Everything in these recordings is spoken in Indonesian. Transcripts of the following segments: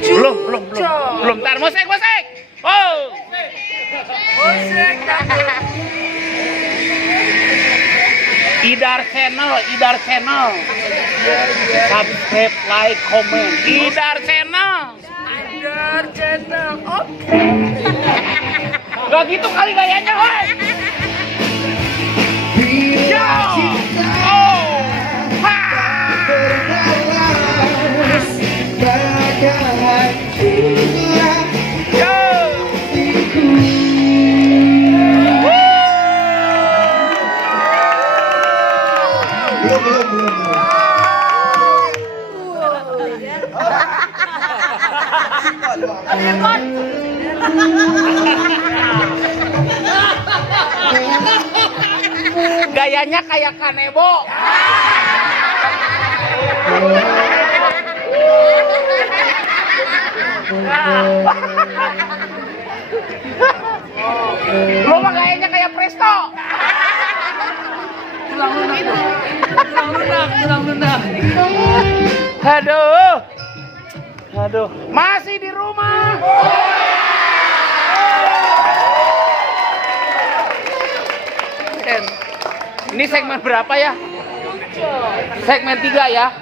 Belum. Tar musik. Oh. Musik. Idar channel. Subscribe, like, comment. Idar channel. Oke. Gak gitu kali gayanya, woi. Yo. Oh. Ha. Yo. Belum. Gayanya kayak Kanebo. Lo mah gayanya kayak Presto. Tulang lunak. Aduh. Masih di rumah. Ini segmen berapa ya? Segmen 3 ya.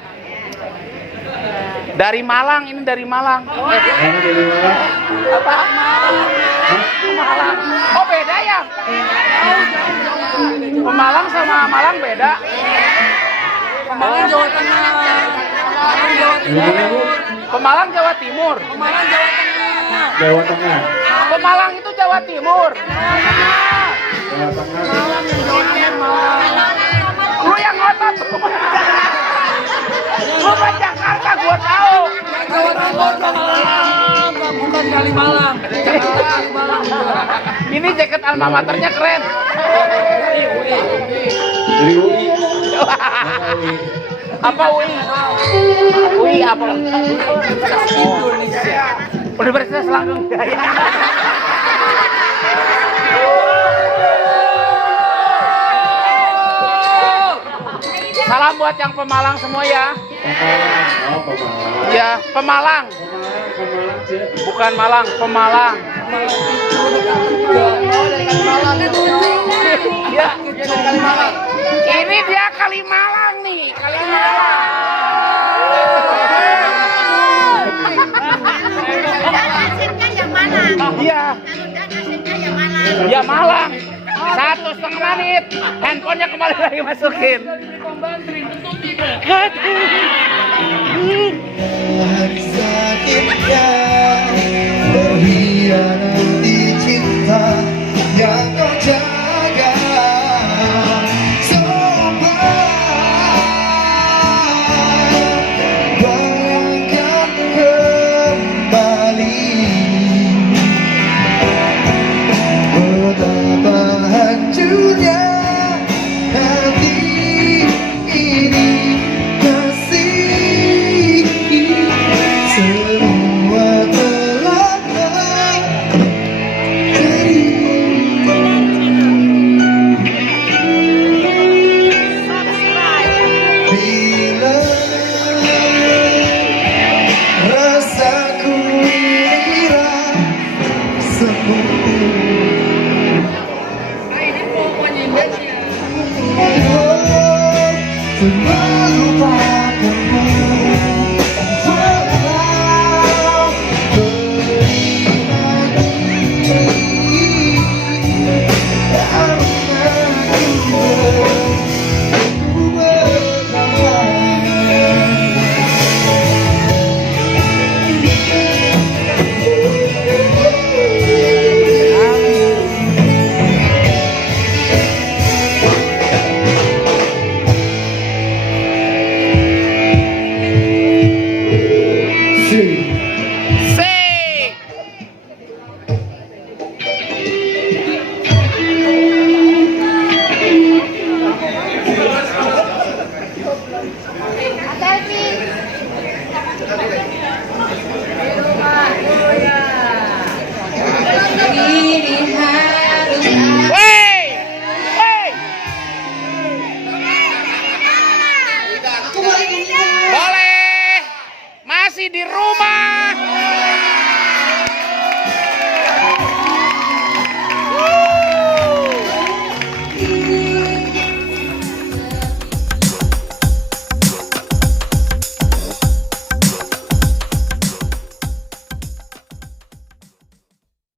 Dari Malang, ini dari Malang. Apa? Malang. Oh beda ya? Pemalang sama Malang beda. Pemalang Jawa Tengah. Pemalang Jawa Timur. Jawa Tengah. Pemalang itu Jawa Timur. Jawa Tengah. Lu yang ngotot. Lu kan Jakarta gua tahu. Jawa Timur Pemalang, bukan Kalimalang. Kalimalang. Ini jaket alma maternya keren. Dari UI. Apa UI? UI apa? Indonesia. Universitas Langgeng Jaya. Salam buat yang Pemalang semua ya. Pemalang. Ya, Pemalang. Pemalang sih. Bukan Malang, Pemalang. Ya, Kalimalang. Ini dia Kalimalang nih, Kalimalang. Asetnya yang mana? Iya, Asetnya yang mana? ya Malang. 1,5 menit, handphonenya kembali lagi masukin. Sakitnya berkhianati cinta yang kau jaga. Bayangkan kembali betapa hancurnya hati ini. Kasih masih di rumah.